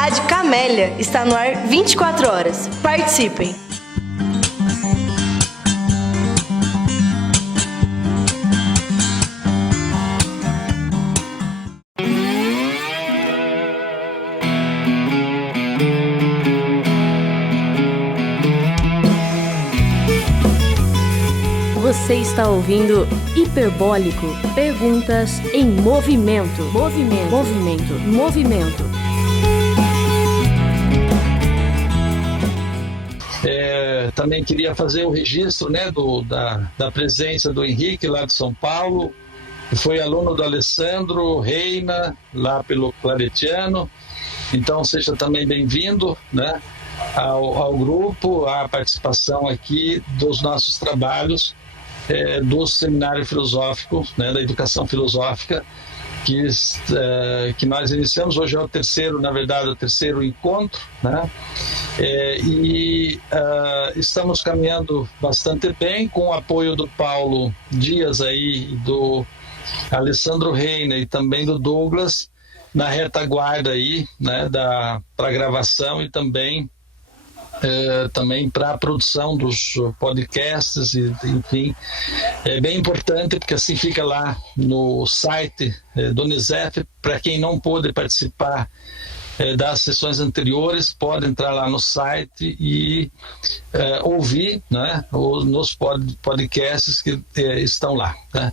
Rádio Camélia está no ar 24 horas. Participem! Você está ouvindo Hiperbólico. Perguntas em movimento. Movimento. Também queria fazer o registro, né, da presença do Henrique, lá de São Paulo, que foi aluno do Alessandro Reina, lá pelo Claretiano. Então, seja também bem-vindo, né, ao grupo, à participação aqui dos nossos trabalhos do Seminário Filosófico, né, da Educação Filosófica, que nós iniciamos. Hoje é o terceiro encontro, né? Estamos caminhando bastante bem, com o apoio do Paulo Dias aí, do Alessandro Reina e também do Douglas, na retaguarda aí, né, para gravação e também para a produção dos podcasts, enfim. É bem importante, porque assim fica lá no site do Unicef. Para quem não pôde participar das sessões anteriores, pode entrar lá no site e ouvir, né, nos podcasts que estão lá, né?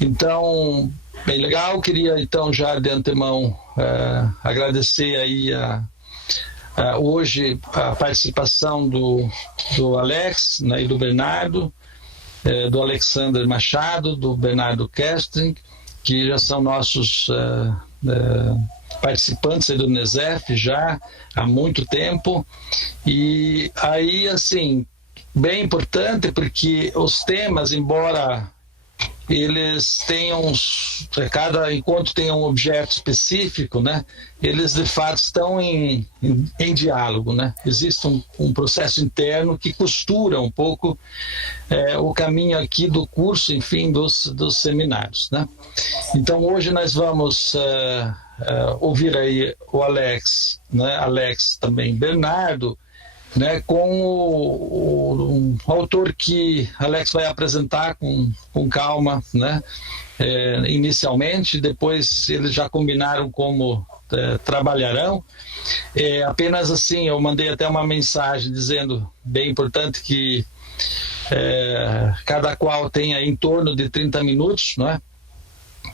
Então, bem legal. Queria então já de antemão agradecer aí hoje a participação do Alex, né, e do Bernardo, do Alexander Machado, do Bernardo Kestring, que já são nossos participantes aí do Unicef já há muito tempo. E aí, assim, bem importante, porque os temas, embora eles tenham, cada encontro tenha um objeto específico, né, eles de fato estão em diálogo, né? Existe um processo interno que costura um pouco o caminho aqui do curso, enfim, dos seminários, né? Então hoje nós vamos ouvir aí o Alex, né? Alex também Bernardo, né, com um autor que Alex vai apresentar com calma, né, inicialmente. Depois eles já combinaram como trabalharão. Apenas assim, eu mandei até uma mensagem dizendo, bem importante, que cada qual tenha em torno de 30 minutos, né,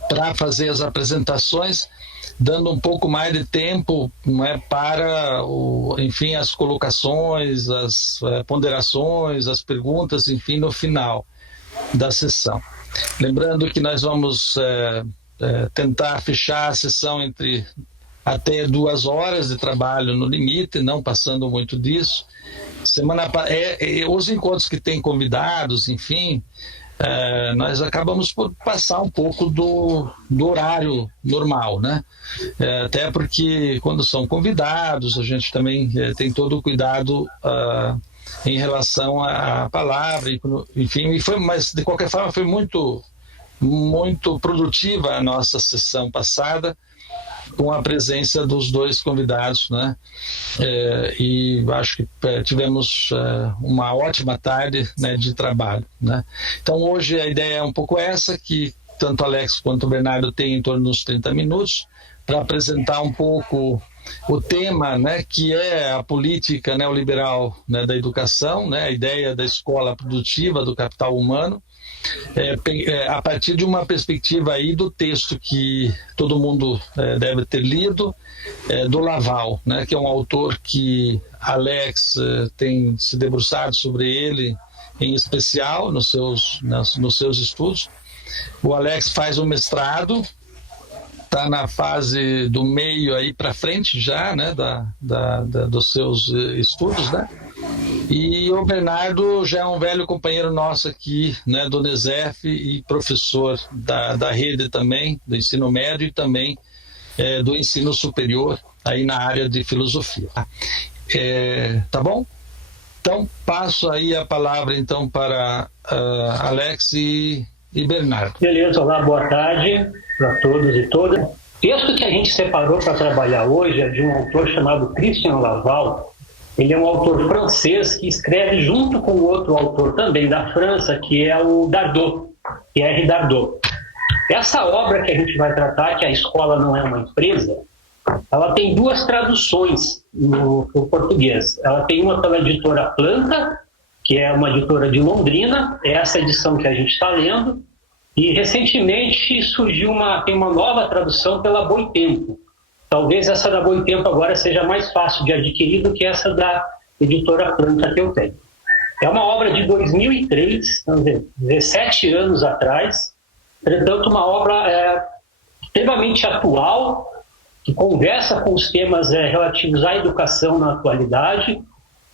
para fazer as apresentações, dando um pouco mais de tempo, né, para enfim, as colocações, as ponderações, as perguntas, enfim, no final da sessão. Lembrando que nós vamos tentar fechar a sessão entre até 2 horas de trabalho no limite, não passando muito disso. Os encontros que têm convidados, enfim, nós acabamos por passar um pouco do horário normal, né? Até porque quando são convidados, a gente também tem todo o cuidado em relação à palavra, enfim. Mas de qualquer forma foi muito, muito produtiva a nossa sessão passada, com a presença dos 2 convidados, né? E acho que tivemos uma ótima tarde, né, de trabalho, né? Então hoje a ideia é um pouco essa, que tanto Alex quanto o Bernardo têm em torno dos 30 minutos para apresentar um pouco o tema, né, que é a política neoliberal, né, da educação, né, a ideia da escola produtiva do capital humano, a partir de uma perspectiva aí do texto que todo mundo deve ter lido, do Laval, né, que é um autor que Alex tem se debruçado sobre ele em especial nos seus estudos. O Alex faz um mestrado, está na fase do meio aí para frente já, né, dos seus estudos, né? E o Bernardo já é um velho companheiro nosso aqui, né, do Unicef, e professor da rede também, do ensino médio e também do ensino superior, aí na área de filosofia. Tá bom? Então, passo aí a palavra então para Alex e Bernardo. Beleza, olá, boa tarde para todos e todas. O texto que a gente separou para trabalhar hoje é de um autor chamado Christian Laval. Ele é um autor francês que escreve junto com outro autor também da França, que é o Dardot, Pierre Dardot. Essa obra que a gente vai tratar, que a escola não é uma empresa, ela tem duas traduções no português. Ela tem uma pela editora Planta, que é uma editora de Londrina, é essa edição que a gente está lendo, e recentemente surgiu tem uma nova tradução pela Boitempo. Talvez essa da Boitempo agora seja mais fácil de adquirir do que essa da editora Planta que eu tenho. É uma obra de 2003, 17 anos atrás, entretanto uma obra extremamente atual, que conversa com os temas relativos à educação na atualidade,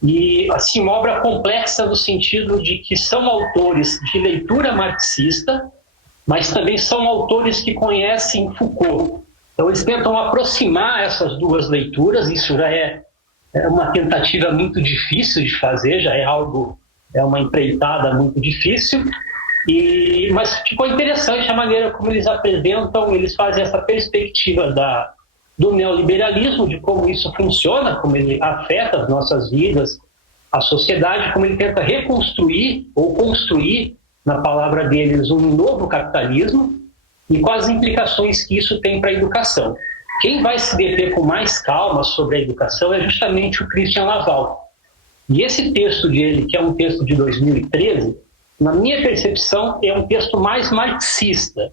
e assim, uma obra complexa no sentido de que são autores de leitura marxista, mas também são autores que conhecem Foucault. Então eles tentam aproximar essas duas leituras. Isso já é uma tentativa muito difícil de fazer, já é uma empreitada muito difícil, mas ficou interessante a maneira como eles apresentam, eles fazem essa perspectiva do neoliberalismo, de como isso funciona, como ele afeta as nossas vidas, a sociedade, como ele tenta reconstruir ou construir, na palavra deles, um novo capitalismo, e quais as implicações que isso tem para a educação. Quem vai se deter com mais calma sobre a educação é justamente o Christian Laval. E esse texto dele, que é um texto de 2013, na minha percepção, é um texto mais marxista.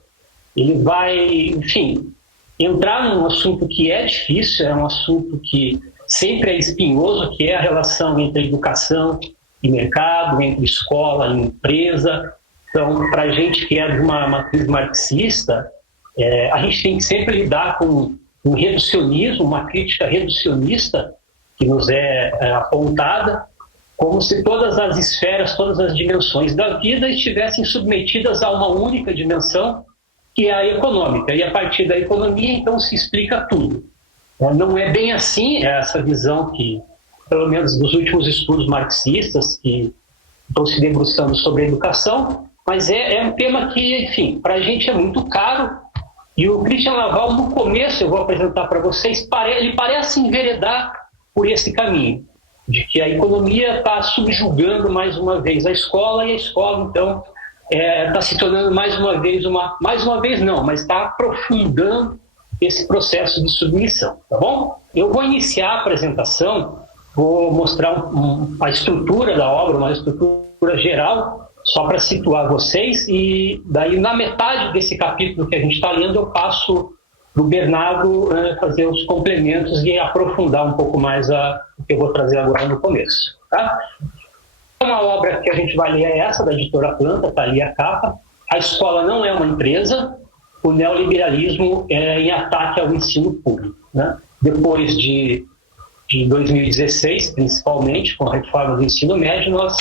Ele vai, enfim, entrar num assunto que é difícil, é um assunto que sempre é espinhoso, que é a relação entre educação e mercado, entre escola e empresa. Então, para a gente que é de uma matriz marxista, a gente tem que sempre lidar com um reducionismo, uma crítica reducionista que nos é apontada, como se todas as esferas, todas as dimensões da vida estivessem submetidas a uma única dimensão, que é a econômica, e a partir da economia, então, se explica tudo. Não é bem assim, essa visão que, pelo menos dos últimos estudos marxistas que estão se debruçando sobre a educação, mas é um tema que, enfim, para a gente é muito caro, e o Christian Laval, no começo, eu vou apresentar para vocês, ele parece enveredar por esse caminho, de que a economia está subjugando mais uma vez a escola, e a escola, então, está se tornando mais uma vez não, mas está aprofundando esse processo de submissão, tá bom? Eu vou iniciar a apresentação, vou mostrar a estrutura da obra, uma estrutura geral, só para situar vocês, e daí na metade desse capítulo que a gente está lendo eu passo para o Bernardo fazer os complementos e aprofundar um pouco mais o que eu vou trazer agora no começo, tá? Uma obra que a gente vai ler é essa, da editora Planta, está ali a capa. A escola não é uma empresa, o neoliberalismo é em ataque ao ensino público, né? Depois de 2016, principalmente, com a reforma do ensino médio, nós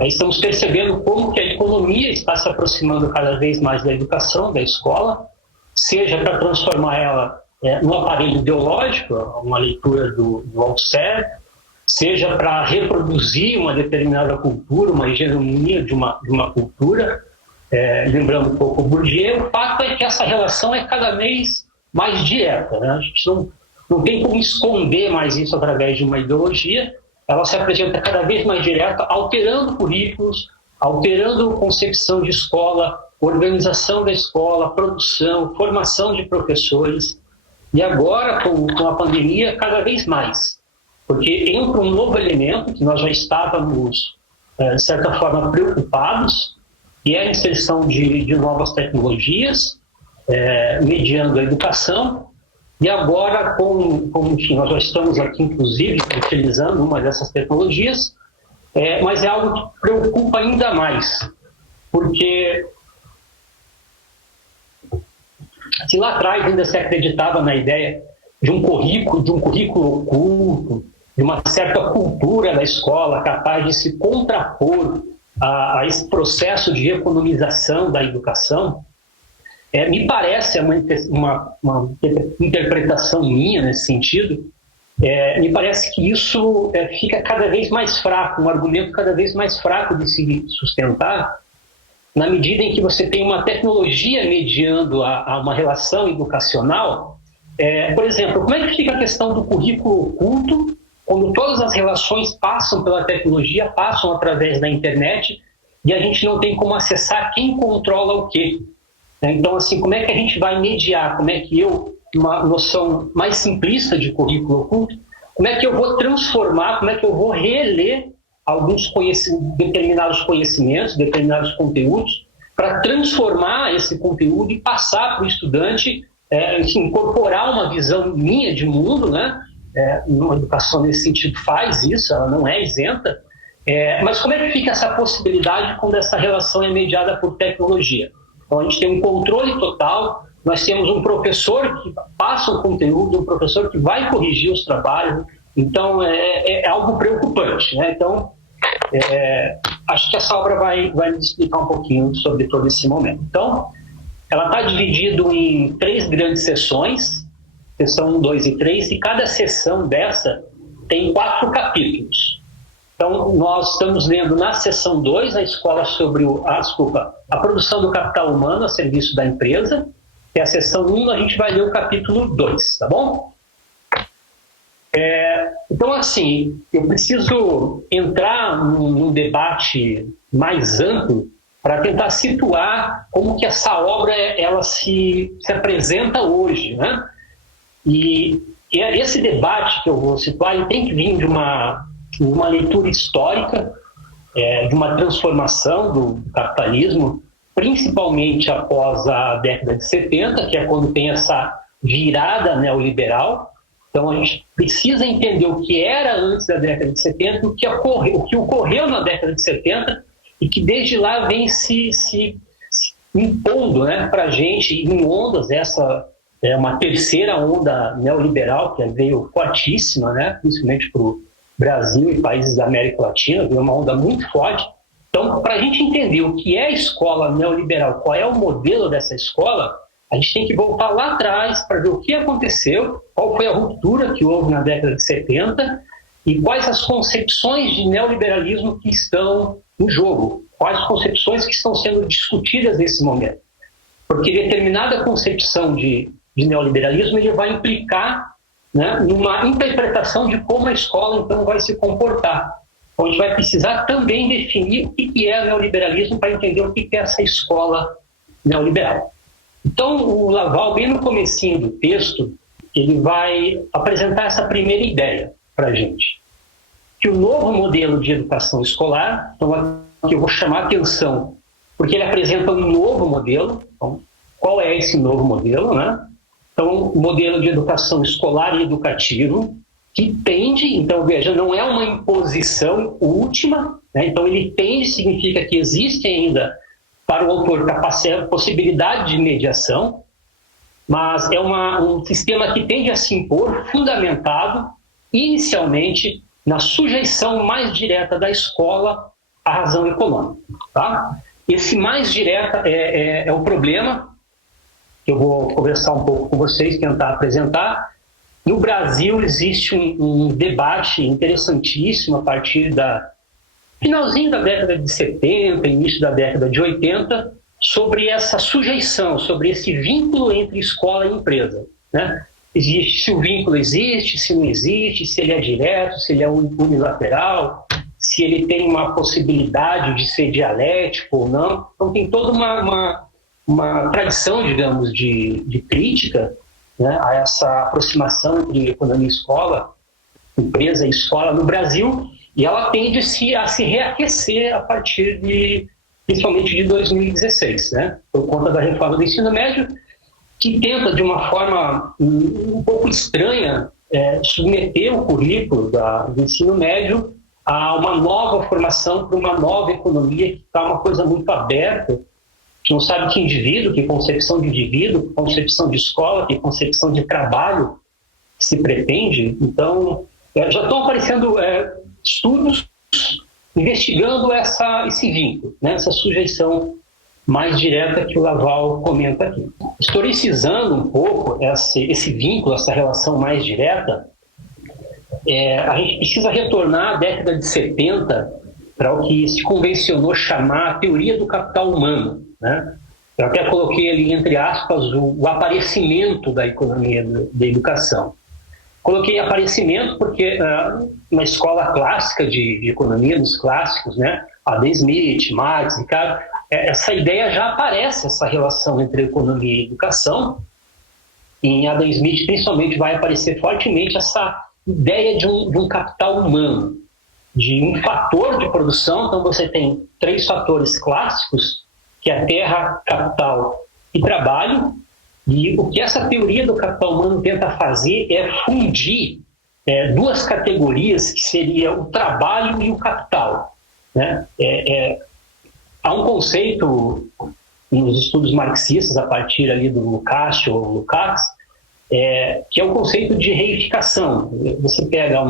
estamos percebendo como que a economia está se aproximando cada vez mais da educação, da escola, seja para transformar ela num aparelho ideológico, uma leitura do Althusser, seja para reproduzir uma determinada cultura, uma hegemonia de uma cultura, lembrando um pouco o Bourdieu. O fato é que essa relação é cada vez mais direta, né? A gente não tem como esconder mais isso através de uma ideologia. Ela se apresenta cada vez mais direta, alterando currículos, alterando concepção de escola, organização da escola, produção, formação de professores. E agora, com a pandemia, cada vez mais. Porque entra um novo elemento que nós já estávamos, de certa forma, preocupados, que é a inserção de novas tecnologias, mediando a educação. E agora, enfim, nós já estamos aqui, inclusive, utilizando uma dessas tecnologias, mas é algo que preocupa ainda mais, porque se lá atrás ainda se acreditava na ideia de um currículo oculto, de uma certa cultura da escola capaz de se contrapor a esse processo de economização da educação, me parece uma interpretação minha nesse sentido, me parece que isso fica cada vez mais fraco, um argumento cada vez mais fraco de se sustentar, na medida em que você tem uma tecnologia mediando a uma relação educacional. Por exemplo, como é que fica a questão do currículo oculto, quando todas as relações passam pela tecnologia, passam através da internet, e a gente não tem como acessar quem controla o quê? Então, assim, como é que a gente vai mediar? Como é que uma noção mais simplista de currículo oculto, como é que eu vou transformar, como é que eu vou reler determinados conhecimentos, determinados conteúdos, para transformar esse conteúdo e passar para o estudante, incorporar uma visão minha de mundo, né? Uma educação nesse sentido faz isso, ela não é isenta, mas como é que fica essa possibilidade quando essa relação é mediada por tecnologia? Então a gente tem um controle total, nós temos um professor que passa o conteúdo, um professor que vai corrigir os trabalhos, então é algo preocupante, né? Então acho que essa obra vai nos explicar um pouquinho sobre todo esse momento. Então, ela está dividida em 3 grandes sessões, sessão 1, 2 e 3, e cada sessão dessa tem 4 capítulos. Então, nós estamos lendo na sessão 2 a escola sobre a produção do capital humano a serviço da empresa, e a sessão 1 a gente vai ler o capítulo 2, tá bom? Então, assim, eu preciso entrar num debate mais amplo para tentar situar como que essa obra ela se apresenta hoje, né? E esse debate que eu vou situar ele tem que vir de uma leitura histórica, de uma transformação do capitalismo, principalmente após a década de 70, que é quando tem essa virada neoliberal. Então a gente precisa entender o que era antes da década de 70, o que ocorreu na década de 70 e que desde lá vem se impondo, né, para a gente em ondas. Essa é uma terceira onda neoliberal que veio fortíssima, né, principalmente para o Brasil e países da América Latina, veio uma onda muito forte. Então, para a gente entender o que é a escola neoliberal, qual é o modelo dessa escola, a gente tem que voltar lá atrás para ver o que aconteceu, qual foi a ruptura que houve na década de 70 e quais as concepções de neoliberalismo que estão em jogo, quais concepções que estão sendo discutidas nesse momento. Porque determinada concepção de neoliberalismo ele vai implicar, né, numa interpretação de como a escola então vai se comportar. Então, a gente vai precisar também definir o que é neoliberalismo para entender o que é essa escola neoliberal. Então, o Laval, bem no comecinho do texto, ele vai apresentar essa primeira ideia para a gente. Que o novo modelo de educação escolar, então aqui eu vou chamar a atenção, porque ele apresenta um novo modelo. Então, qual é esse novo modelo, né? Então, o modelo de educação escolar e educativo, que tende, então veja, não é uma imposição última, né? Então ele tende significa que existe ainda para o autor possibilidade de mediação, mas é um sistema que tende a se impor, fundamentado inicialmente na sujeição mais direta da escola à razão econômica. Tá? Esse mais direta é o problema, que eu vou conversar um pouco com vocês, tentar apresentar. No Brasil existe um debate interessantíssimo a partir da finalzinho da década de 70, início da década de 80, sobre essa sujeição, sobre esse vínculo entre escola e empresa, né? Se o vínculo existe, se não existe, se ele é direto, se ele é unilateral, se ele tem uma possibilidade de ser dialético ou não. Então tem toda uma tradição, digamos, de crítica, né, a essa aproximação entre economia e escola, empresa e escola no Brasil, e ela tende a se reaquecer a partir principalmente de 2016, né, por conta da reforma do ensino médio, que tenta, de uma forma um pouco estranha, submeter o currículo do ensino médio a uma nova formação para uma nova economia, que está uma coisa muito aberta, que não sabe que indivíduo, que concepção de indivíduo, que concepção de escola, que concepção de trabalho se pretende. Então, já estão aparecendo estudos investigando esse vínculo, né, essa sujeição mais direta que o Laval comenta aqui. Historicizando um pouco esse vínculo, essa relação mais direta, a gente precisa retornar à década de 70 para o que se convencionou chamar a teoria do capital humano, né? Eu até coloquei ali, entre aspas, o aparecimento da economia da educação. Coloquei aparecimento porque na escola clássica de economia, dos clássicos, né, Adam Smith, Marx, Ricardo, essa ideia já aparece, essa relação entre economia e educação. Em Adam Smith, principalmente, vai aparecer fortemente essa ideia de um capital humano, de um fator de produção. Então você tem 3 fatores clássicos, que é a terra, capital e trabalho. E o que essa teoria do capital humano tenta fazer é fundir 2 categorias, que seria o trabalho e o capital, né? Há um conceito nos estudos marxistas, a partir ali do Lukács ou Lukács, que é o conceito de reificação. Você pega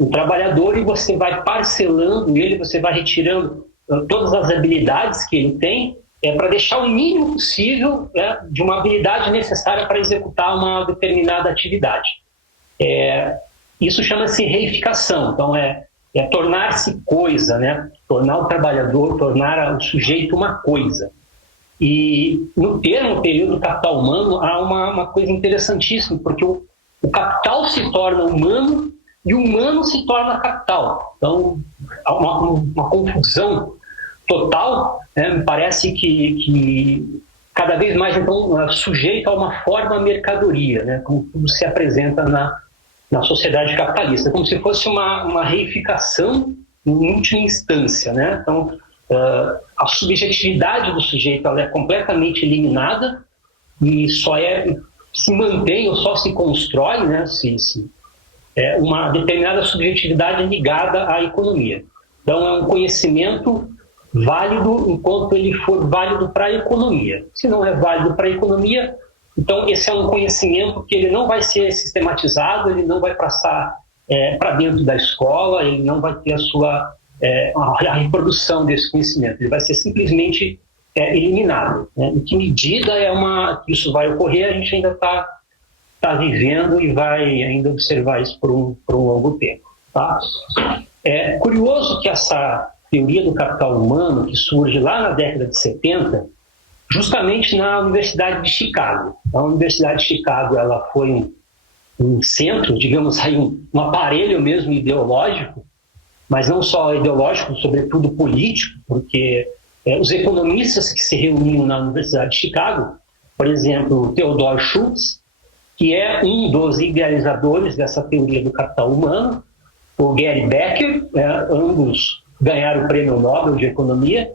um trabalhador e você vai parcelando ele, você vai retirando todas as habilidades que ele tem, para deixar o mínimo possível, né, de uma habilidade necessária para executar uma determinada atividade. Isso chama-se reificação. Então, tornar-se coisa, né? Tornar o trabalhador, tornar o sujeito uma coisa. E no período do capital humano, há uma coisa interessantíssima, porque o capital se torna humano e o humano se torna capital. Então, há uma confusão total, né? Me parece que cada vez mais, então, sujeito a uma forma mercadoria, né? Como tudo se apresenta na sociedade capitalista, como se fosse uma reificação em última instância, né? Então, a subjetividade do sujeito ela é completamente eliminada e só se mantém ou só se constrói, né? Uma determinada subjetividade ligada à economia. Então, é um conhecimento válido enquanto ele for válido para a economia. Se não é válido para a economia, então esse é um conhecimento que ele não vai ser sistematizado, ele não vai passar para dentro da escola, ele não vai ter a reprodução desse conhecimento, ele vai ser simplesmente eliminado, né? Em que medida isso vai ocorrer, a gente ainda está vivendo e vai ainda observar isso por um longo tempo. Tá? É curioso que essa teoria do capital humano, que surge lá na década de 70, justamente na Universidade de Chicago. A Universidade de Chicago ela foi um centro, digamos aí, um aparelho mesmo ideológico, mas não só ideológico, sobretudo político, porque os economistas que se reuniam na Universidade de Chicago, por exemplo, Theodor Schultz, que é um dos idealizadores dessa teoria do capital humano, o Gary Becker, ambos ganharam o Prêmio Nobel de Economia,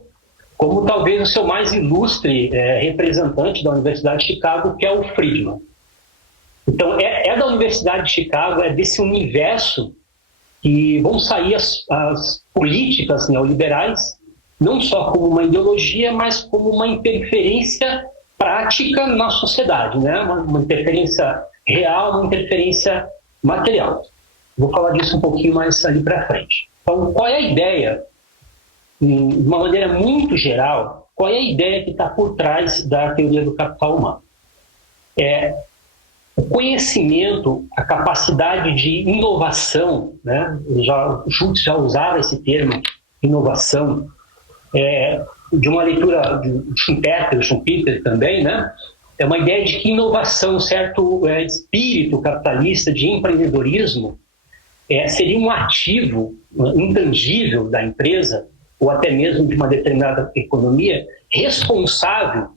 como talvez o seu mais ilustre representante da Universidade de Chicago, que é o Friedman. Então, da Universidade de Chicago, desse universo que vão sair as políticas neoliberais, não só como uma ideologia, mas como uma interferência prática na sociedade, né? Uma interferência real, uma interferência material. Vou falar disso um pouquinho mais ali para frente. Então, qual é a ideia, de uma maneira muito geral, qual é a ideia que está por trás da teoria do capital humano? O conhecimento, a capacidade de inovação, né? Schultz já usava esse termo, inovação, de uma leitura de Schumpeter também, né? É uma ideia de que inovação, um certo espírito capitalista de empreendedorismo, seria um ativo intangível da empresa, ou até mesmo de uma determinada economia, responsável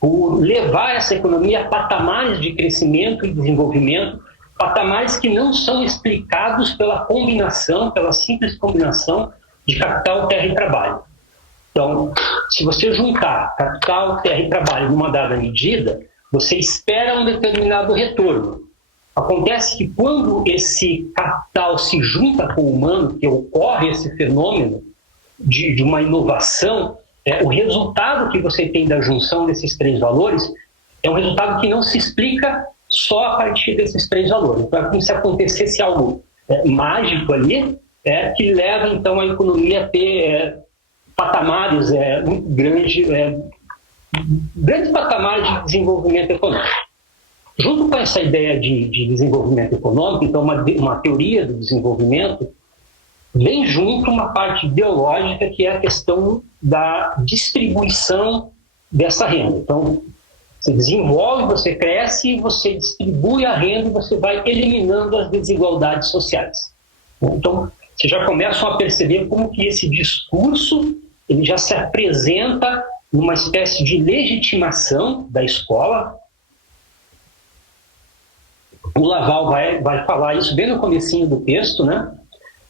por levar essa economia a patamares de crescimento e desenvolvimento, patamares que não são explicados pela simples combinação de capital, terra e trabalho. Então, se você juntar capital, terra e trabalho numa dada medida, você espera um determinado retorno. Acontece que quando esse capital se junta com o humano, que ocorre esse fenômeno de uma inovação, o resultado que você tem da junção desses 3 valores é um resultado que não se explica só a partir desses 3 valores. Então, é como se acontecesse algo mágico ali, que leva, então, a economia a ter patamares muito grandes, grandes patamares de desenvolvimento econômico. Junto com essa ideia de desenvolvimento econômico, então uma teoria do desenvolvimento, vem junto uma parte ideológica, que é a questão da distribuição dessa renda. Então, você desenvolve, você cresce, você distribui a renda e você vai eliminando as desigualdades sociais. Então, vocês já começam a perceber como que esse discurso ele já se apresenta numa espécie de legitimação da escola. O Laval vai falar isso bem no comecinho do texto, né?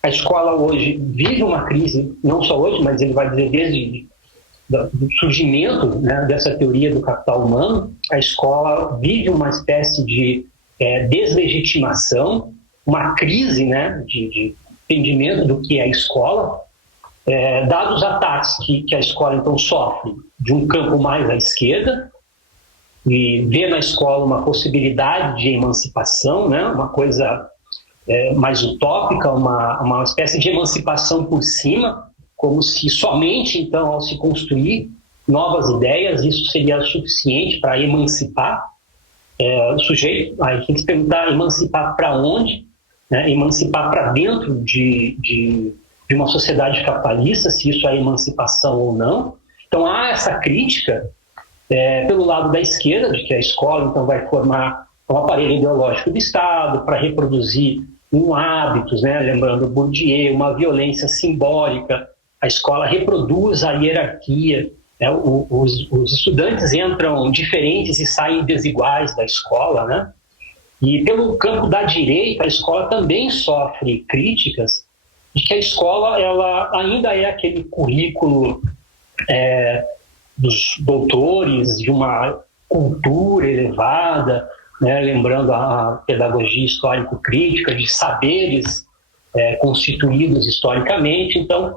A escola hoje vive uma crise, não só hoje, mas ele vai dizer desde o surgimento, né, dessa teoria do capital humano. A escola vive uma espécie de deslegitimação, uma crise, né, de entendimento do que é a escola, dados os ataques que a escola então sofre de um campo mais à esquerda, e vê na escola uma possibilidade de emancipação, né, uma coisa mais utópica, uma espécie de emancipação por cima, como se somente então ao se construir novas ideias isso seria suficiente para emancipar o sujeito. Aí tem que se perguntar, emancipar para onde? Né? Emancipar para dentro de uma sociedade capitalista, se isso é emancipação ou não. Então há essa crítica pelo lado da esquerda, de que a escola então vai formar um aparelho ideológico do Estado para reproduzir hábitos, né? Lembrando Bourdieu, uma violência simbólica. A escola reproduz a hierarquia, né? Os estudantes entram diferentes e saem desiguais da escola, né? E pelo campo da direita, a escola também sofre críticas de que a escola ela ainda é aquele currículo dos doutores, de uma cultura elevada, né? Lembrando a pedagogia histórico-crítica, de saberes constituídos historicamente. Então,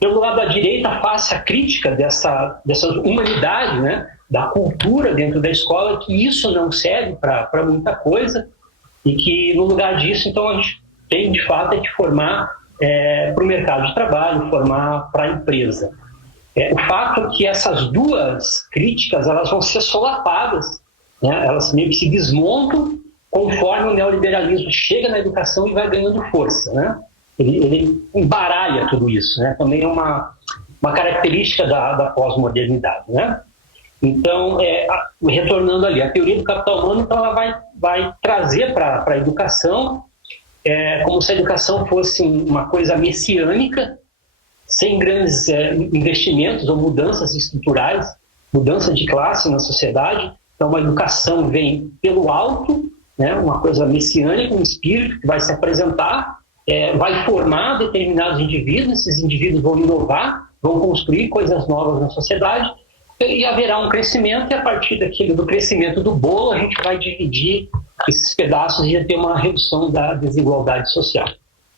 pelo lado da direita, faz a crítica dessa humanidade, né? Da cultura dentro da escola, que isso não serve para muita coisa, e que no lugar disso, então, a gente tem de fato que formar para o mercado de trabalho, formar para a empresa. O fato é que essas duas críticas elas vão ser solapadas, né? Elas meio que se desmontam conforme o neoliberalismo chega na educação e vai ganhando força, né? Ele embaralha tudo isso, né? Também é uma característica da pós-modernidade, né? Então, retornando ali, a teoria do capital humano, então, ela vai trazer para a educação como se a educação fosse uma coisa messiânica, sem grandes investimentos ou mudanças estruturais, mudança de classe na sociedade. Então, a educação vem pelo alto, né? Uma coisa messiânica, um espírito que vai se apresentar, vai formar determinados indivíduos, esses indivíduos vão inovar, vão construir coisas novas na sociedade, e haverá um crescimento, e a partir do crescimento do bolo, a gente vai dividir esses pedaços e ter uma redução da desigualdade social.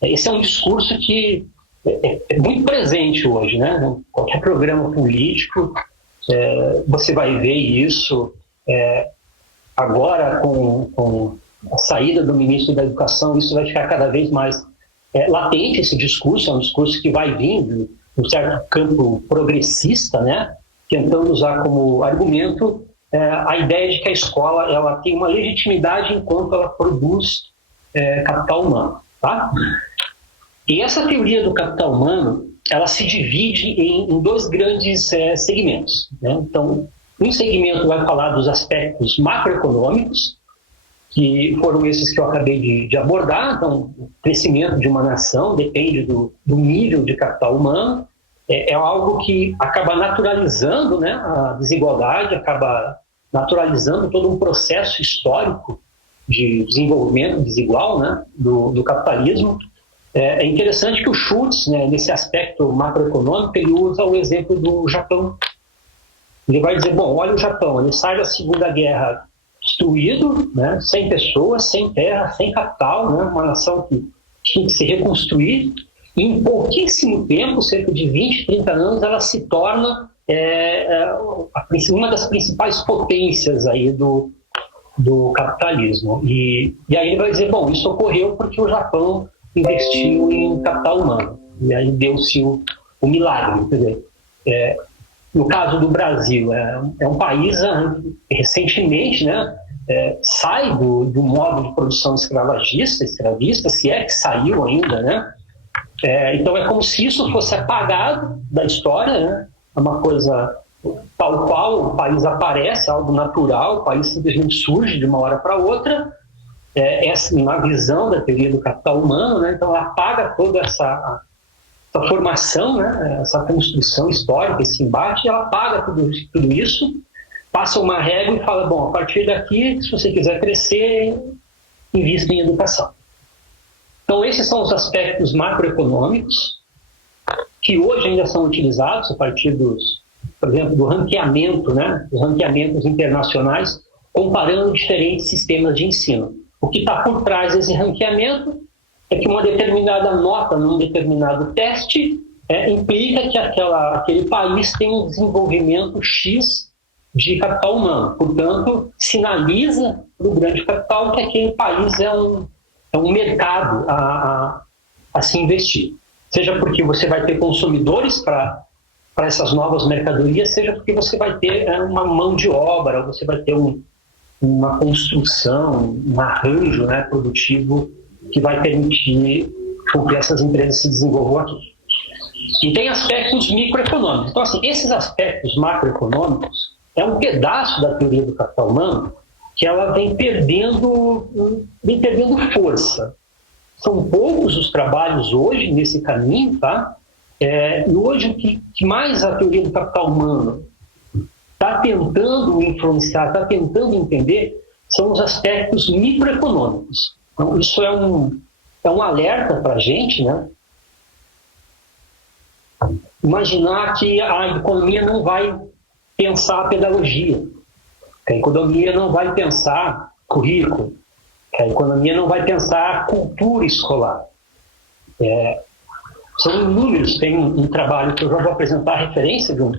Esse é um discurso que é muito presente hoje, né? Qualquer programa político, você vai ver isso. Agora, com a saída do ministro da Educação, isso vai ficar cada vez mais latente, esse discurso. É um discurso que vai vindo de um certo campo progressista, né? Tentando usar como argumento a ideia de que a escola ela tem uma legitimidade enquanto ela produz capital humano. Tá? E essa teoria do capital humano ela se divide em dois grandes segmentos, né? Então, um segmento vai falar dos aspectos macroeconômicos, que foram esses que eu acabei de abordar. Então, o crescimento de uma nação depende do nível de capital humano. É algo que acaba naturalizando, né, a desigualdade, acaba naturalizando todo um processo histórico de desenvolvimento desigual, né, do capitalismo. É interessante que o Schultz, né, nesse aspecto macroeconômico, ele usa o exemplo do Japão. Ele vai dizer, bom, olha o Japão, ele sai da Segunda Guerra destruído, né, sem pessoas, sem terra, sem capital, né, uma nação que tinha que se reconstruir. E em pouquíssimo tempo, cerca de 20, 30 anos, ela se torna uma das principais potências aí do capitalismo. E aí ele vai dizer, bom, isso ocorreu porque o Japão investiu em capital humano. E aí deu-se o milagre. Quer dizer, no caso do Brasil, é um país recentemente, né, sai do modo de produção escravista, se é que saiu ainda, né? Então é como se isso fosse apagado da história, né? É uma coisa tal qual o país aparece, algo natural, o país simplesmente surge de uma hora para outra, na visão da teoria do capital humano, né? Então ela apaga toda essa formação, né? Essa construção histórica, esse embate, ela apaga tudo isso, passa uma régua e fala, bom, a partir daqui, se você quiser crescer, invista em educação. Então esses são os aspectos macroeconômicos que hoje ainda são utilizados a partir por exemplo, do ranqueamento, né? Os ranqueamentos internacionais, comparando diferentes sistemas de ensino. O que está por trás desse ranqueamento é que uma determinada nota num determinado teste implica que aquele país tem um desenvolvimento X de capital humano. Portanto, sinaliza para o grande capital que aquele país é um mercado a se investir. Seja porque você vai ter consumidores para essas novas mercadorias, seja porque você vai ter uma mão de obra, você vai ter uma construção, um arranjo, né, produtivo que vai permitir que essas empresas se desenvolvam aqui. E tem aspectos microeconômicos. Então, assim, esses aspectos macroeconômicos é um pedaço da teoria do capital humano que ela vem perdendo força. São poucos os trabalhos hoje nesse caminho, tá? E hoje o que mais a teoria do capital humano está tentando influenciar, está tentando entender, são os aspectos microeconômicos. Então, isso é um alerta para a gente, né? Imaginar que a economia não vai pensar a pedagogia, que a economia não vai pensar currículo, que a economia não vai pensar a cultura escolar. São inúmeros. Tem um trabalho que eu já vou apresentar a referência de um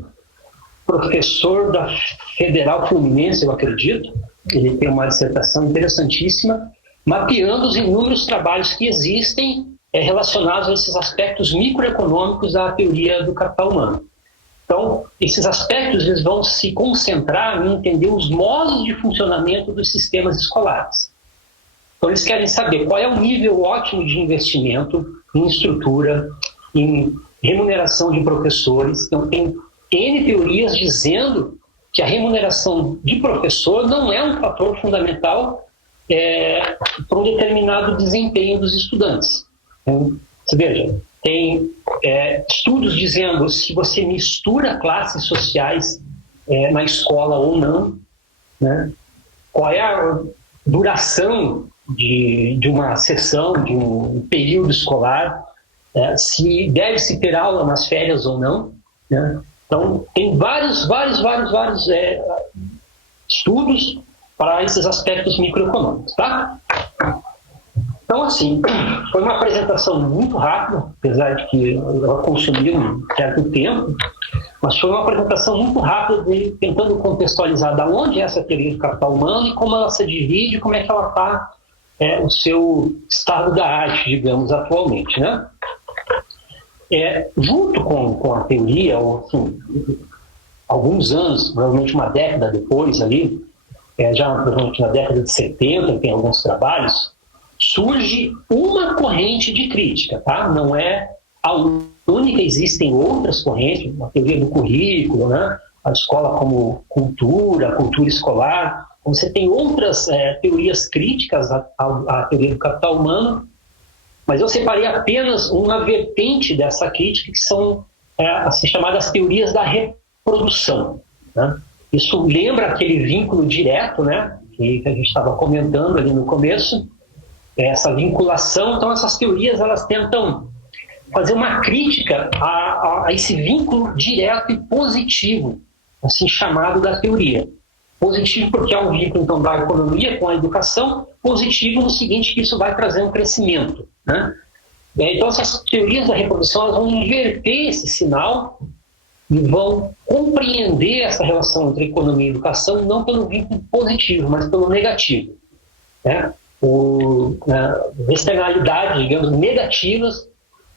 professor da Federal Fluminense, eu acredito. Ele tem uma dissertação interessantíssima, mapeando os inúmeros trabalhos que existem relacionados a esses aspectos microeconômicos da teoria do capital humano. Então, esses aspectos eles vão se concentrar em entender os modos de funcionamento dos sistemas escolares. Então, eles querem saber qual é o nível ótimo de investimento em estrutura, em remuneração de professores. Então, tem N teorias dizendo que a remuneração de professor não é um fator fundamental para um determinado desempenho dos estudantes. Então, você veja, tem estudos dizendo se você mistura classes sociais na escola ou não, né? Qual é a duração de uma sessão, de um período escolar, se deve-se ter aula nas férias ou não, né? Então, tem vários estudos para esses aspectos microeconômicos, tá? Então, assim, foi uma apresentação muito rápida, apesar de que ela consumiu um certo tempo, mas foi uma apresentação muito rápida tentando contextualizar de onde é essa teoria do capital humano e como ela se divide, como é que ela está, o seu estado da arte, digamos, atualmente, né? Junto com a teoria, assim, alguns anos, provavelmente uma década depois ali, já provavelmente na década de 70, tem alguns trabalhos, surge uma corrente de crítica, tá? Não é a única, existem outras correntes, a teoria do currículo, né? A escola como cultura, a cultura escolar. Você tem outras teorias críticas à teoria do capital humano, mas eu separei apenas uma vertente dessa crítica, que são assim chamadas teorias da reprodução, né? Isso lembra aquele vínculo direto, né? Que a gente estava comentando ali no começo, essa vinculação. Então, essas teorias elas tentam fazer uma crítica a esse vínculo direto e positivo, assim chamado da teoria. Positivo porque é um vínculo então da economia com a educação, positivo no seguinte, que isso vai trazer um crescimento, né? Então, essas teorias da reprodução elas vão inverter esse sinal e vão compreender essa relação entre economia e educação não pelo vínculo positivo, mas pelo negativo, né? Externalidades, digamos, negativas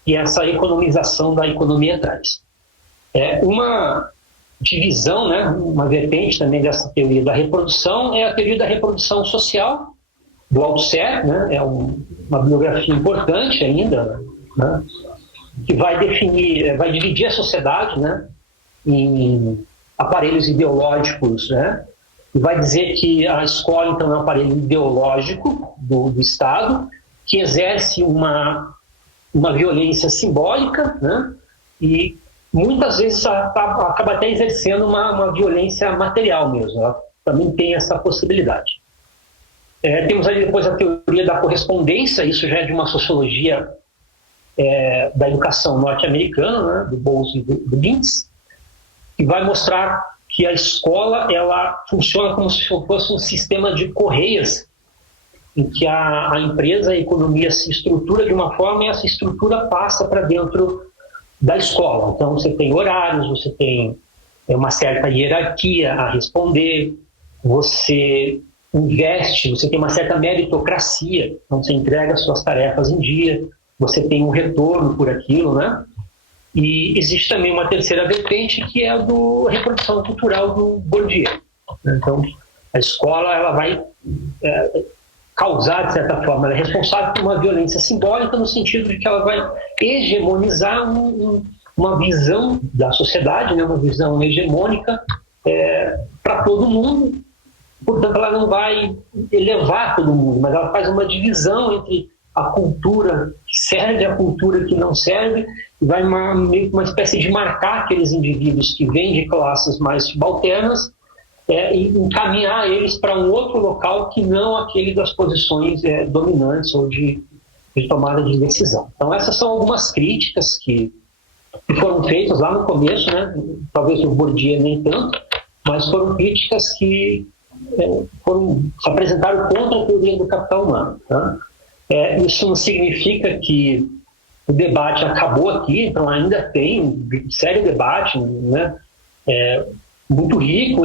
que essa economização da economia traz. Uma divisão, né, uma vertente também dessa teoria da reprodução é a teoria da reprodução social, do Althusser, né? Uma bibliografia importante ainda, né? que vai definir, vai dividir a sociedade, né, em aparelhos ideológicos, né, e vai dizer que a escola, então, é um aparelho ideológico do Estado, que exerce uma violência simbólica, né, e muitas vezes acaba até exercendo uma violência material mesmo. Ela também tem essa possibilidade. Temos aí depois a teoria da correspondência, isso já é de uma sociologia da educação norte-americana, né, do Bowles e do Mintz, que vai mostrar que a escola ela funciona como se fosse um sistema de correias, em que a empresa, a economia se estrutura de uma forma e essa estrutura passa para dentro da escola. Então você tem horários, você tem uma certa hierarquia a responder, você investe, você tem uma certa meritocracia, então você entrega suas tarefas em dia, você tem um retorno por aquilo, né? E existe também uma terceira vertente, que é a da reprodução cultural do Bourdieu. Então, a escola ela vai causar, de certa forma, ela é responsável por uma violência simbólica, no sentido de que ela vai hegemonizar uma visão da sociedade, né? Uma visão hegemônica para todo mundo. Portanto, ela não vai elevar todo mundo, mas ela faz uma divisão entre a cultura que serve e a cultura que não serve, e vai meio que uma espécie de marcar aqueles indivíduos que vêm de classes mais subalternas e encaminhar eles para um outro local que não aquele das posições dominantes ou de tomada de decisão. Então, essas são algumas críticas que foram feitas lá no começo, né? Talvez o Bourdieu nem tanto, mas foram críticas que se apresentaram contra a teoria do capital humano. Tá? Isso não significa que o debate acabou aqui, então ainda tem um sério debate, né? Muito rico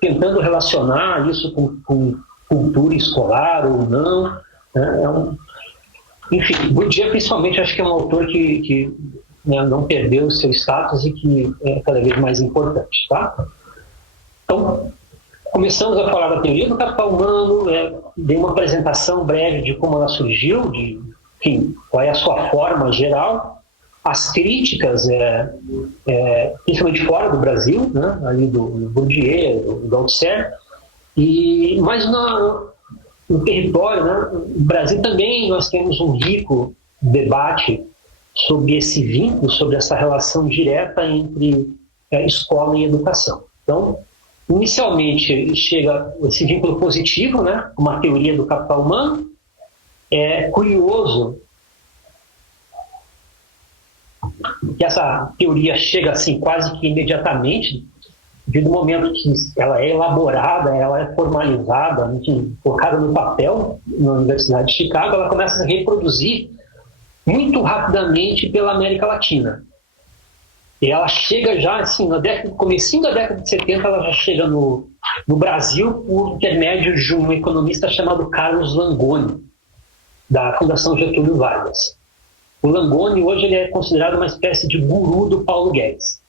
tentando relacionar isso com cultura escolar ou não. Né? Enfim, Bourdieu, principalmente, acho que é um autor que não perdeu o seu status e que é cada vez mais importante. Tá? Então, começamos a falar da teoria do capital humano, dei uma apresentação breve de como ela surgiu, enfim, qual é a sua forma geral, as críticas, principalmente fora do Brasil, né, ali do Bourdieu, do Althusser, mas no território, né, no Brasil também nós temos um rico debate sobre esse vínculo, sobre essa relação direta entre escola e educação. Então, inicialmente chega esse vínculo positivo, né, uma teoria do capital humano. É curioso que essa teoria chega assim quase que imediatamente, do momento que ela é elaborada, ela é formalizada, enfim, colocada no papel na Universidade de Chicago, ela começa a se reproduzir muito rapidamente pela América Latina. E ela chega já, assim, no comecinho da década de 70, ela já chega no Brasil por intermédio de um economista chamado Carlos Langoni, da Fundação Getúlio Vargas. O Langoni, hoje, ele é considerado uma espécie de guru do Paulo Guedes.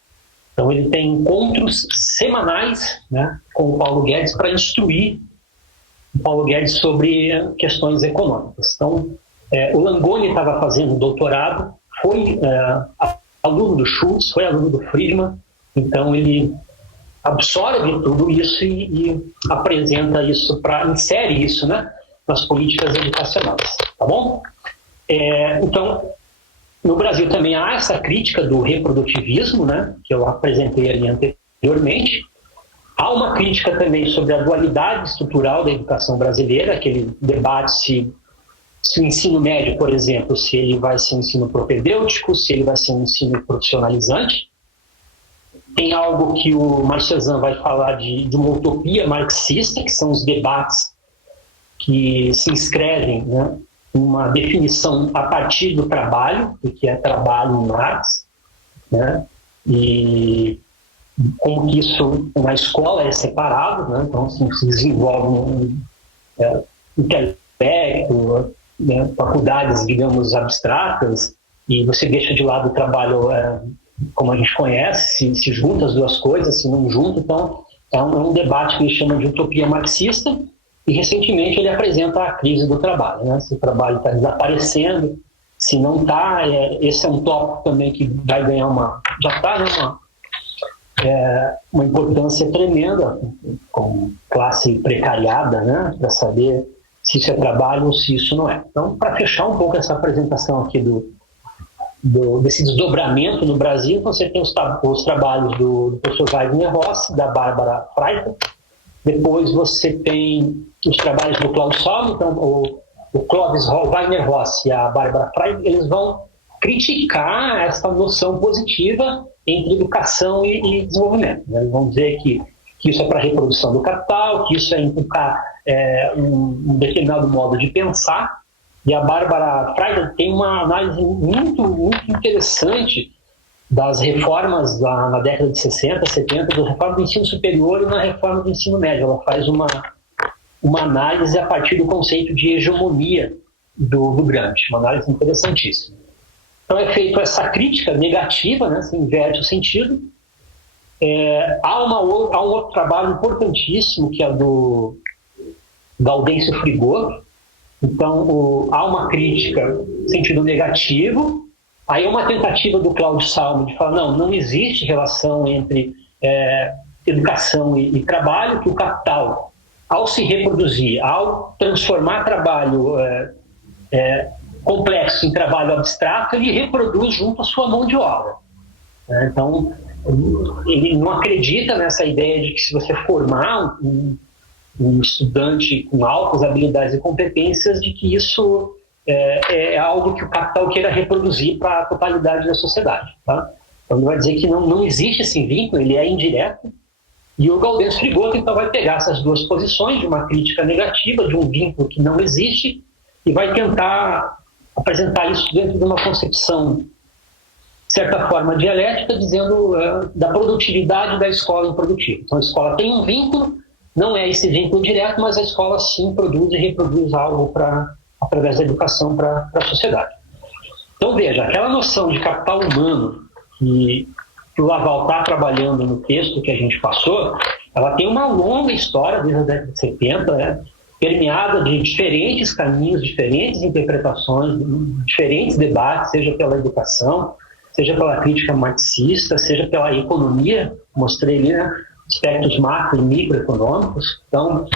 Então, ele tem encontros semanais, né, com o Paulo Guedes para instruir o Paulo Guedes sobre questões econômicas. Então, o Langoni estava fazendo doutorado, foi aluno do Schultz, foi aluno do Friedman, então ele absorve tudo isso e apresenta isso, insere isso, né, nas políticas educacionais, tá bom? Então, no Brasil também há essa crítica do reprodutivismo, né, que eu apresentei ali anteriormente. Há uma crítica também sobre a dualidade estrutural da educação brasileira, aquele debate se o ensino médio, por exemplo, se ele vai ser um ensino propedêutico, se ele vai ser um ensino profissionalizante. Tem algo que o Marchessan vai falar de uma utopia marxista, que são os debates que se inscrevem, né, uma definição a partir do trabalho, o que é trabalho em Marx, né, e como que isso na escola é separado, né, então assim, se desenvolve intelecto, né, faculdades, digamos, abstratas, e você deixa de lado o trabalho como a gente conhece, se junta as duas coisas, se não junta, então é um debate que ele chama de utopia marxista, e recentemente ele apresenta a crise do trabalho, né? Se o trabalho está desaparecendo, Se não está, esse é um tópico também que vai ganhar já está, né, uma importância tremenda com classe precariada, né, para saber se isso é trabalho ou se isso não é. Então, para fechar um pouco essa apresentação aqui desse desdobramento no Brasil, você tem os trabalhos do professor Wagner Rossi, da Bárbara Freitag, depois você tem os trabalhos do Cláudio Salmo, então o Clóvis Wagner Rossi e a Bárbara Freitag, eles vão criticar essa noção positiva entre educação e desenvolvimento. Né? Eles vão dizer que isso é para a reprodução do capital, que isso é implicar um determinado modo de pensar. E a Bárbara Freitag tem uma análise muito, muito interessante das reformas na década de 60, 70, da reforma do ensino superior e na reforma do ensino médio. Ela faz uma análise a partir do conceito de hegemonia do Gramsci, uma análise interessantíssima. Então é feita essa crítica negativa, né, se inverte o sentido. Há um outro trabalho importantíssimo, que é do Gaudêncio Frigoto. Então, há uma crítica no sentido negativo, aí uma tentativa do Cláudio Salmo de falar, não existe relação entre educação e trabalho, que o capital, ao se reproduzir, ao transformar trabalho complexo em trabalho abstrato, ele reproduz junto à sua mão de obra. Então, ele não acredita nessa ideia de que se você formar um estudante com altas habilidades e competências, de que isso é algo que o capital queira reproduzir para a totalidade da sociedade. Tá? Então, ele vai dizer que não existe esse vínculo, ele é indireto, e o Gaudêncio Frigoto, então, vai pegar essas duas posições, de uma crítica negativa, de um vínculo que não existe, e vai tentar apresentar isso dentro de uma concepção, de certa forma, dialética, dizendo da produtividade da escola improdutivo. Então, a escola tem um vínculo, não é esse vínculo direto, mas a escola sim produz e reproduz algo através da educação para a sociedade. Então, veja, aquela noção de capital humano que o Laval está trabalhando no texto que a gente passou, ela tem uma longa história desde a década de 70, né, permeada de diferentes caminhos, diferentes interpretações, diferentes debates, seja pela educação, seja pela crítica marxista, seja pela economia, mostrei ali, né, aspectos macro e microeconômicos. Então,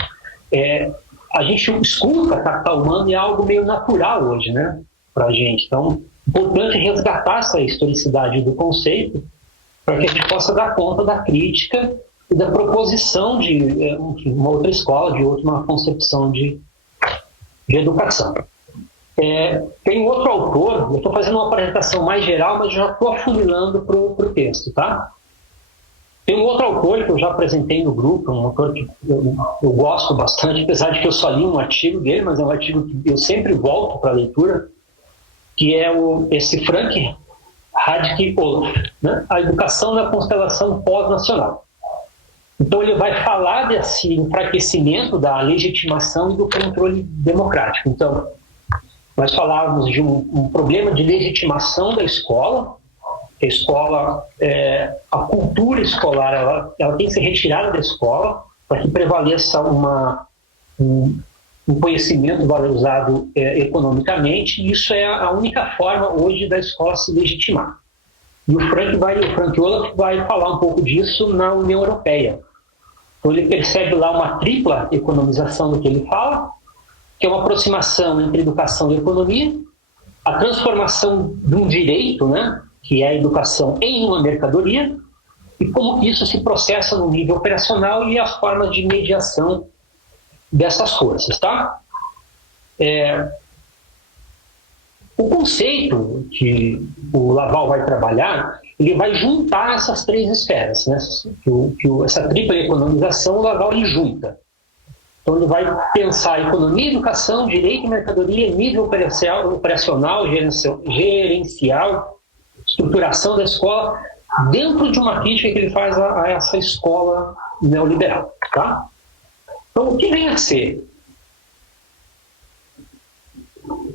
a gente escuta capital humano e é algo meio natural hoje, né, para a gente. Então, é importante resgatar essa historicidade do conceito para que a gente possa dar conta da crítica e da proposição de uma outra escola, de uma concepção de educação. Tem outro autor, eu estou fazendo uma apresentação mais geral, mas já estou afunilando para o texto, tá? Tem um outro autor que eu já apresentei no grupo, um autor que eu gosto bastante, apesar de que eu só li um artigo dele, mas é um artigo que eu sempre volto para a leitura, que é esse Frank Radke Olaf, né? A educação na constelação pós-nacional. Então ele vai falar desse enfraquecimento da legitimação e do controle democrático. Então, nós falávamos de um problema de legitimação da escola. A escola, a cultura escolar, ela tem que ser retirada da escola para que prevaleça um conhecimento valorizado economicamente, e isso é a única forma hoje da escola se legitimar. E o Frank Olaf vai falar um pouco disso na União Europeia. Então ele percebe lá uma tripla economização do que ele fala, que é uma aproximação entre educação e economia, a transformação de um direito, né, que é a educação, em uma mercadoria, e como que isso se processa no nível operacional e as formas de mediação dessas forças, tá? O conceito que o Laval vai trabalhar, ele vai juntar essas três esferas, né? Essa tripla economização, o Laval ele junta. Então ele vai pensar economia, educação, direito, mercadoria, nível operacional, gerencial, estruturação da escola, dentro de uma crítica que ele faz a essa escola neoliberal, tá? Então, o que vem a ser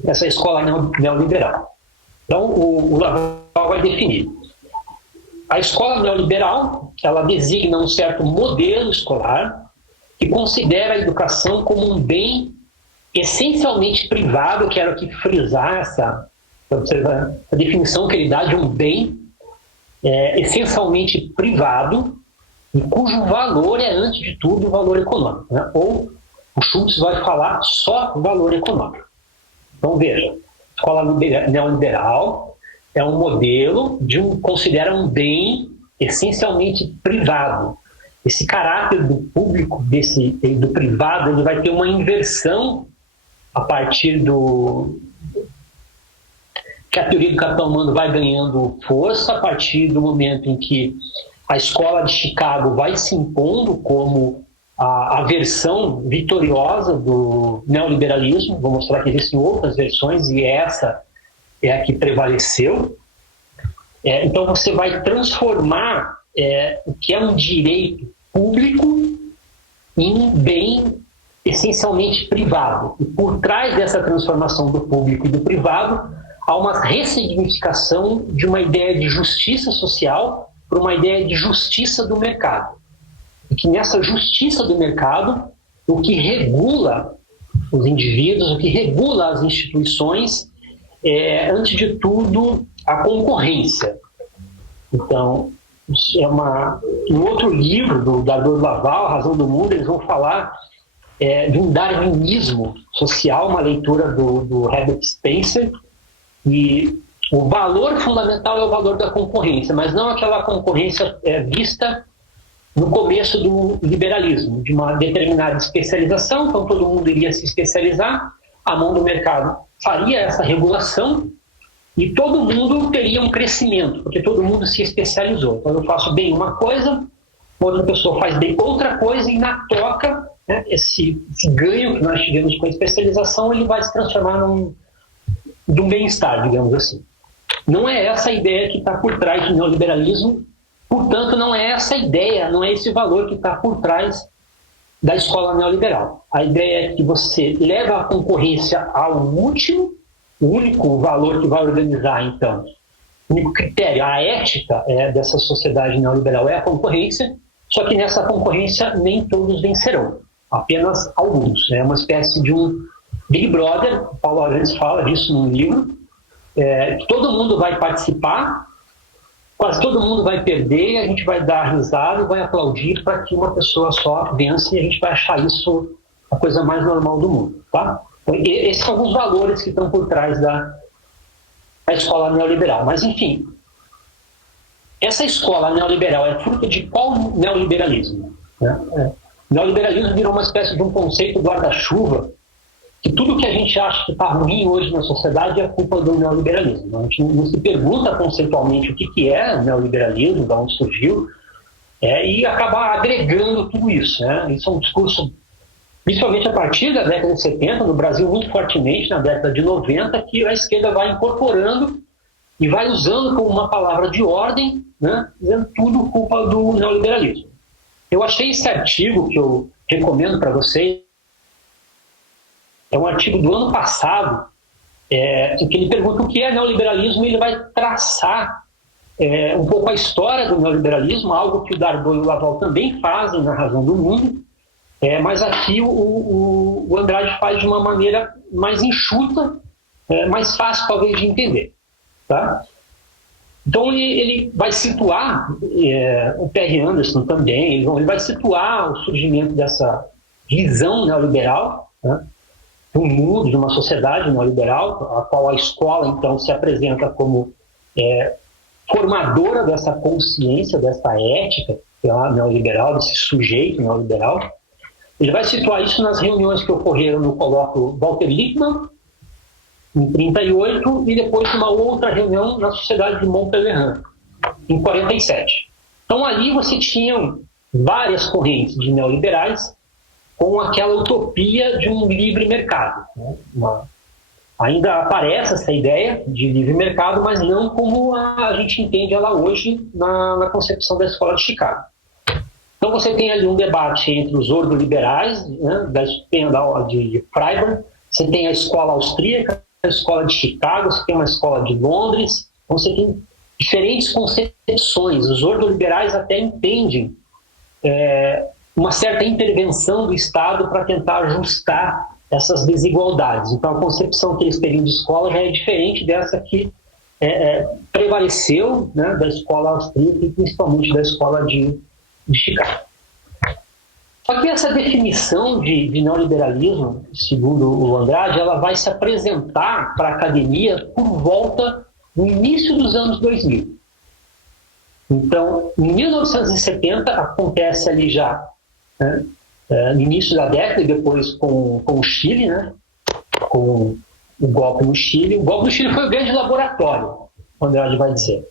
essa escola neoliberal? Então, o Laval vai definir. A escola neoliberal, ela designa um certo modelo escolar que considera a educação como um bem essencialmente privado. Eu quero aqui frisar Então, a definição que ele dá de um bem essencialmente privado e cujo valor é, antes de tudo, o valor econômico, né? Ou o Schultz vai falar só valor econômico. Então, veja, a escola neoliberal é um modelo considera um bem essencialmente privado. Esse caráter do público, do privado, ele vai ter uma inversão a partir que a teoria do capital humano vai ganhando força, a partir do momento em que a escola de Chicago vai se impondo como a versão vitoriosa do neoliberalismo. Vou mostrar que existem outras versões e essa é a que prevaleceu. Então você vai transformar o que é um direito público em um bem essencialmente privado. E por trás dessa transformação do público e do privado, há uma ressignificação de uma ideia de justiça social para uma ideia de justiça do mercado. E que nessa justiça do mercado, o que regula os indivíduos, o que regula as instituições, é, antes de tudo, a concorrência. Então, no outro livro do Dardot Laval, A Razão do Mundo, eles vão falar de um darwinismo social, uma leitura do Herbert Spencer, e o valor fundamental é o valor da concorrência, mas não aquela concorrência vista no começo do liberalismo, de uma determinada especialização, então todo mundo iria se especializar, a mão do mercado faria essa regulação e todo mundo teria um crescimento, porque todo mundo se especializou. Então eu faço bem uma coisa, outra pessoa faz bem outra coisa, e na troca, né, esse ganho que nós tivemos com a especialização, ele vai se transformar de um bem-estar, digamos assim. Não é essa a ideia que está por trás do neoliberalismo, portanto, não é essa a ideia, não é esse valor que está por trás da escola neoliberal. A ideia é que você leva a concorrência ao último, o único valor que vai organizar, então, o único critério, a ética dessa sociedade neoliberal é a concorrência, só que nessa concorrência nem todos vencerão, apenas alguns. É uma espécie de um Big Brother, o Paulo Arantes fala disso no livro, todo mundo vai participar, quase todo mundo vai perder, a gente vai dar risada e vai aplaudir para que uma pessoa só vença, e a gente vai achar isso a coisa mais normal do mundo. Tá? Esses são os valores que estão por trás da escola neoliberal. Mas, enfim, essa escola neoliberal é fruto de qual neoliberalismo? Né? O neoliberalismo virou uma espécie de um conceito guarda-chuva, que tudo que a gente acha que está ruim hoje na sociedade é culpa do neoliberalismo. A gente não se pergunta conceitualmente o que é o neoliberalismo, de onde surgiu, e acaba agregando tudo isso. Né? Isso é um discurso, principalmente a partir da década de 70, no Brasil muito fortemente, na década de 90, que a esquerda vai incorporando e vai usando como uma palavra de ordem, né? Dizendo tudo culpa do neoliberalismo. Eu achei esse artigo que eu recomendo para vocês, é um artigo do ano passado, em que ele pergunta o que é neoliberalismo, e ele vai traçar um pouco a história do neoliberalismo, algo que o Dardot e o Laval também fazem na Razão do Mundo, mas aqui o Andrade faz de uma maneira mais enxuta, mais fácil talvez de entender. Tá? Então ele vai situar, o Perry Anderson também, ele vai situar o surgimento dessa visão neoliberal, né? De um mundo, de uma sociedade neoliberal, a qual a escola, então, se apresenta como formadora dessa consciência, dessa ética neoliberal, desse sujeito neoliberal. Ele vai situar isso nas reuniões que ocorreram no colóquio Walter Lippmann, em 1938, e depois uma outra reunião na Sociedade de Mont-Pelerin, em 1947. Então, ali você tinha várias correntes de neoliberais com aquela utopia de um livre mercado. Né? Ainda aparece essa ideia de livre mercado, mas não como a gente entende ela hoje na concepção da Escola de Chicago. Então você tem ali um debate entre os ordoliberais, né, tem a de Freiburg, você tem a escola austríaca, a escola de Chicago, você tem uma escola de Londres, então você tem diferentes concepções. Os ordoliberais até entendem uma certa intervenção do Estado para tentar ajustar essas desigualdades. Então, a concepção que eles teriam de escola já é diferente dessa que prevaleceu, né, da escola austríaca e principalmente da escola de Chicago. Só que essa definição de neoliberalismo, segundo o Andrade, ela vai se apresentar para a academia por volta no início dos anos 2000. Então, em 1970, acontece ali já, né, no início da década, e depois com o Chile, né, com o golpe no Chile. O golpe no Chile foi o grande laboratório, o Andrade vai dizer.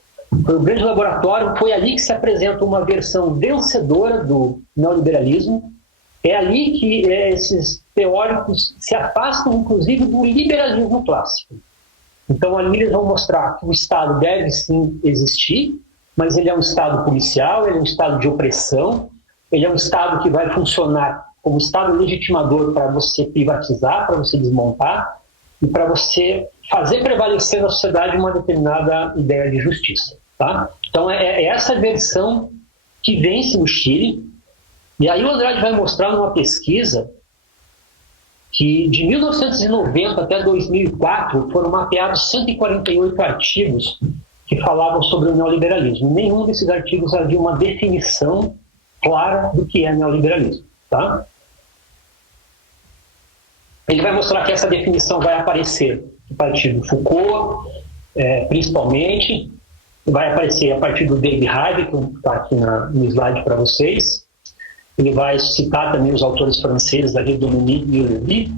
Foi o grande laboratório, foi ali que se apresenta uma versão vencedora do neoliberalismo. É ali que esses teóricos se afastam, inclusive, do liberalismo clássico. Então, ali eles vão mostrar que o Estado deve, sim, existir, mas ele é um Estado policial, ele é um Estado de opressão, ele é um Estado que vai funcionar como Estado legitimador para você privatizar, para você desmontar e para você fazer prevalecer na sociedade uma determinada ideia de justiça. Tá? Então, é essa versão que vence no Chile. E aí o Andrade vai mostrar numa pesquisa que de 1990 até 2004 foram mapeados 148 artigos que falavam sobre o neoliberalismo. Nenhum desses artigos havia uma definição clara do que é neoliberalismo. Tá? Ele vai mostrar que essa definição vai aparecer a partir do Foucault, principalmente, vai aparecer a partir do David Harvey, que está aqui no slide para vocês. Ele vai citar também os autores franceses, David Dominique e Levy.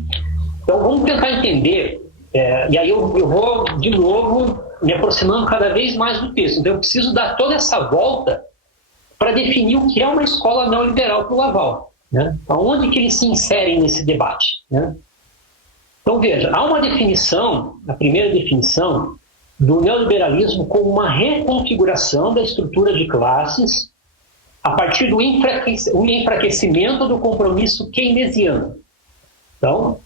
Então, vamos tentar entender, e aí eu vou, de novo, me aproximando cada vez mais do texto. Então, eu preciso dar toda essa volta para definir o que é uma escola neoliberal para o Laval. Né? Aonde que eles se inserem nesse debate? Né? Então, veja, há uma definição, a primeira definição, do neoliberalismo como uma reconfiguração da estrutura de classes a partir do enfraquecimento do compromisso keynesiano. Então,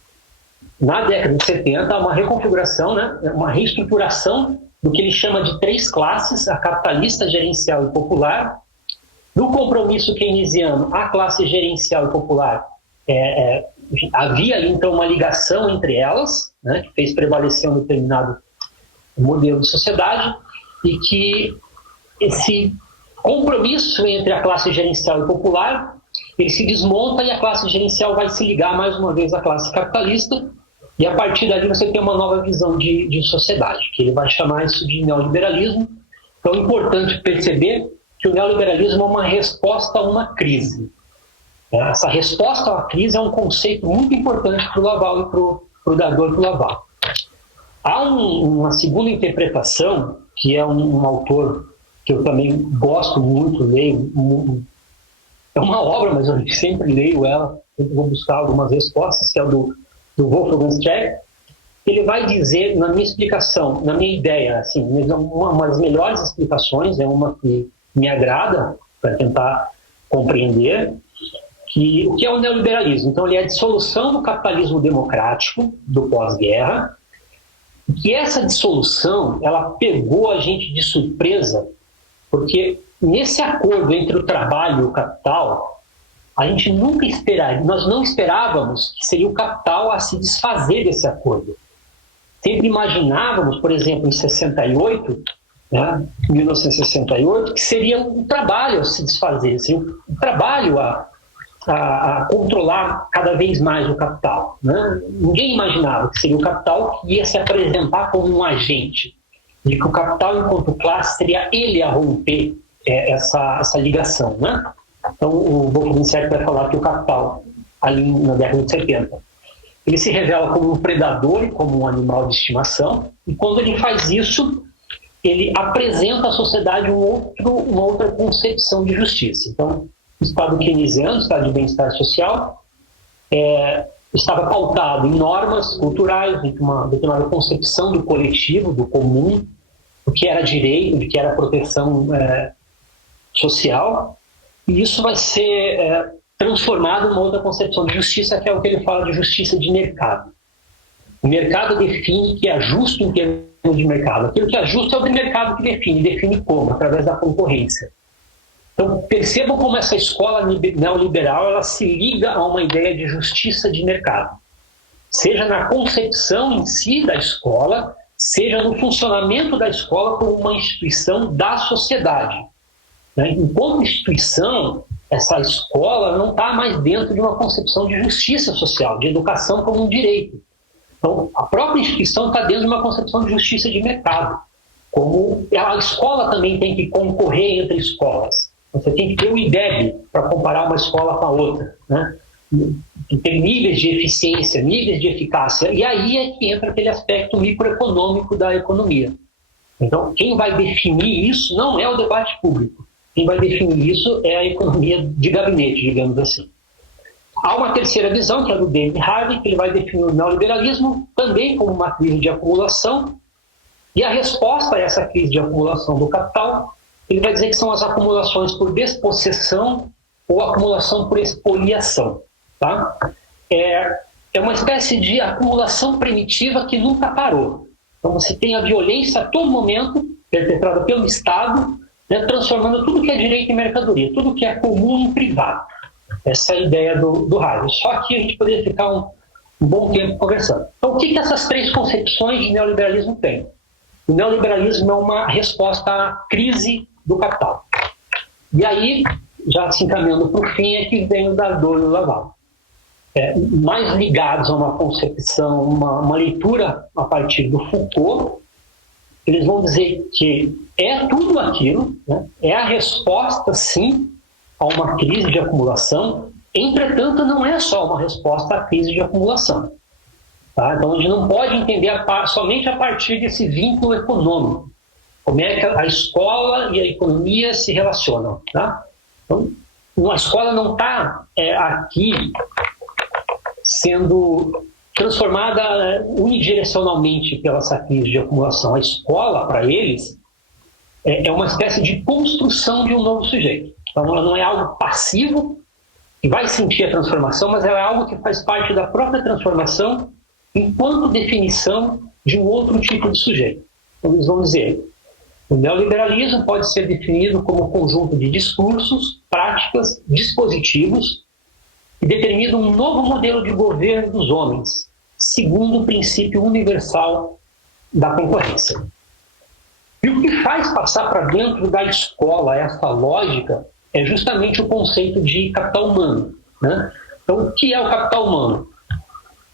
na década de 70, há uma reconfiguração, né, uma reestruturação do que ele chama de 3 classes, a capitalista, gerencial e popular. Do compromisso keynesiano, a classe gerencial e popular, havia ali, então, uma ligação entre elas, né, que fez prevalecer um determinado modelo de sociedade, e que esse compromisso entre a classe gerencial e popular, ele se desmonta e a classe gerencial vai se ligar mais uma vez à classe capitalista, e a partir dali você tem uma nova visão de sociedade, que ele vai chamar isso de neoliberalismo. Então é importante perceber que o neoliberalismo é uma resposta a uma crise. Essa resposta à crise é um conceito muito importante para o Laval e para o Dardot e para o Laval. Há uma segunda interpretação, que é um autor que eu também gosto muito, leio. É uma obra, mas eu sempre leio ela, sempre vou buscar algumas respostas, que é o do Wolfgang Streeck. Ele vai dizer, na minha explicação, na minha ideia, assim, uma das melhores explicações, é uma que me agrada, para tentar compreender, que o que é o neoliberalismo. Então, ele é a dissolução do capitalismo democrático do pós-guerra, que essa dissolução, ela pegou a gente de surpresa, porque nesse acordo entre o trabalho e o capital, a gente nunca esperaria, nós não esperávamos que seria o capital a se desfazer desse acordo. Sempre imaginávamos, por exemplo, em 68, né, 1968, que seria o trabalho a se desfazer, seria o trabalho a controlar cada vez mais o capital. Né? Ninguém imaginava que seria o capital que ia se apresentar como um agente, de que o capital, enquanto classe, seria ele a romper essa ligação. Né? Então, o Wolfgang vai falar que o capital, ali na década de 70, ele se revela como um predador e como um animal de estimação, e quando ele faz isso, ele apresenta à sociedade uma outra concepção de justiça. Então, o Estado keynesiano, o Estado de bem-estar social, estava pautado em normas culturais, de uma determinada concepção do coletivo, do comum, do que era direito, do que era proteção social, e isso vai ser transformado numa outra concepção de justiça, que é o que ele fala de justiça de mercado. O mercado define que é justo em termos de mercado. Aquilo que é justo é o mercado que define como? Através da concorrência. Então, percebam como essa escola neoliberal ela se liga a uma ideia de justiça de mercado. seja na concepção em si da escola, seja no funcionamento da escola como uma instituição da sociedade. Enquanto instituição, essa escola não está mais dentro de uma concepção de justiça social, de educação como um direito. Então, a própria instituição está dentro de uma concepção de justiça de mercado. Como a escola também tem que concorrer entre escolas. Você tem que ter o IDEB para comparar uma escola com a outra, né? Tem níveis de eficiência, níveis de eficácia, e aí é que entra aquele aspecto microeconômico da economia. Então, quem vai definir isso não é o debate público. Quem vai definir isso é a economia de gabinete, digamos assim. Há uma terceira visão, que é a do David Harvey, que ele vai definir o neoliberalismo também como uma crise de acumulação, e a resposta a essa crise de acumulação do capital, ele vai dizer que são as acumulações por despossessão ou acumulação por expoliação. Tá? É uma espécie de acumulação primitiva que nunca parou. Então você tem a violência a todo momento, perpetrada pelo Estado, né, transformando tudo que é direito em mercadoria, tudo que é comum em privado. Essa é a ideia do Harvey. Só que a gente poderia ficar um bom tempo conversando. Então o que essas três concepções de neoliberalismo têm? O neoliberalismo é uma resposta à crise do capital. E aí, já se encaminhando para o fim, é que vem o Dardot e o Laval. Mais ligados a uma concepção, uma leitura a partir do Foucault, eles vão dizer que é tudo aquilo, né? É a resposta, sim, a uma crise de acumulação, entretanto, não é só uma resposta à crise de acumulação. Tá? Então, a gente não pode entender somente a partir desse vínculo econômico, como é que a escola e a economia se relacionam. Tá? Então, a escola não está aqui sendo transformada unidirecionalmente pela essa crise de acumulação. A escola, para eles, é uma espécie de construção de um novo sujeito. Então, ela não é algo passivo, que vai sentir a transformação, mas ela é algo que faz parte da própria transformação enquanto definição de um outro tipo de sujeito. Então, eles vão dizer, o neoliberalismo pode ser definido como um conjunto de discursos, práticas, dispositivos, que determinam um novo modelo de governo dos homens, segundo o princípio universal da concorrência. E o que faz passar para dentro da escola essa lógica é justamente o conceito de capital humano. Né? Então, o que é o capital humano?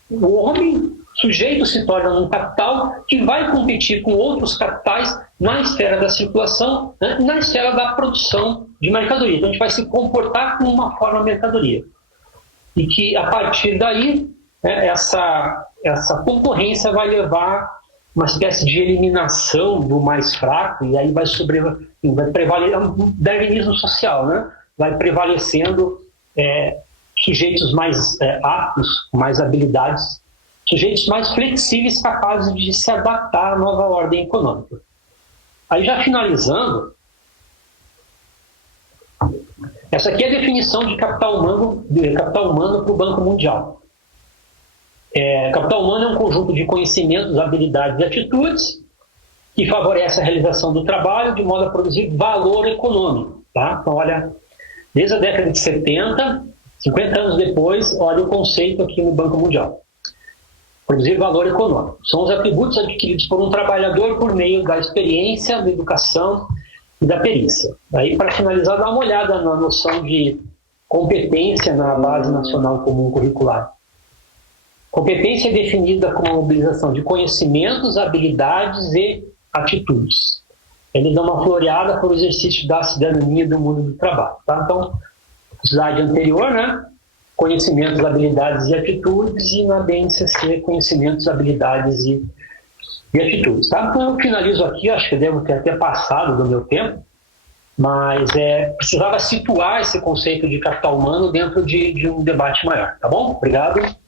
O homem, sujeito, se torna um capital que vai competir com outros capitais na esfera da circulação, né, na esfera da produção de mercadoria. Então, a gente vai se comportar como uma forma de mercadoria. E que, a partir daí, né, essa concorrência vai levar uma espécie de eliminação do mais fraco, e aí vai prevalecer um darwinismo social, né? Vai prevalecendo sujeitos mais aptos, com mais habilidades, sujeitos mais flexíveis, capazes de se adaptar à nova ordem econômica. Aí, já finalizando, essa aqui é a definição de capital humano para o Banco Mundial. Capital humano é um conjunto de conhecimentos, habilidades e atitudes que favorece a realização do trabalho de modo a produzir valor econômico. Tá? Então, olha, desde a década de 70, 50 anos depois, olha o conceito aqui no Banco Mundial. Produzir valor econômico. São os atributos adquiridos por um trabalhador por meio da experiência, da educação e da perícia. Aí, para finalizar, dá uma olhada na noção de competência na Base Nacional Comum Curricular. Competência é definida como a mobilização de conhecimentos, habilidades e atitudes. Ele dá uma floreada para o exercício da cidadania do mundo do trabalho. Tá? Então, slide anterior, né? Conhecimentos, habilidades e atitudes, e na BNCC, conhecimentos, habilidades e atitudes. Tá? Então, eu finalizo aqui, acho que eu devo ter até passado do meu tempo, mas precisava situar esse conceito de capital humano dentro de um debate maior. Tá bom? Obrigado.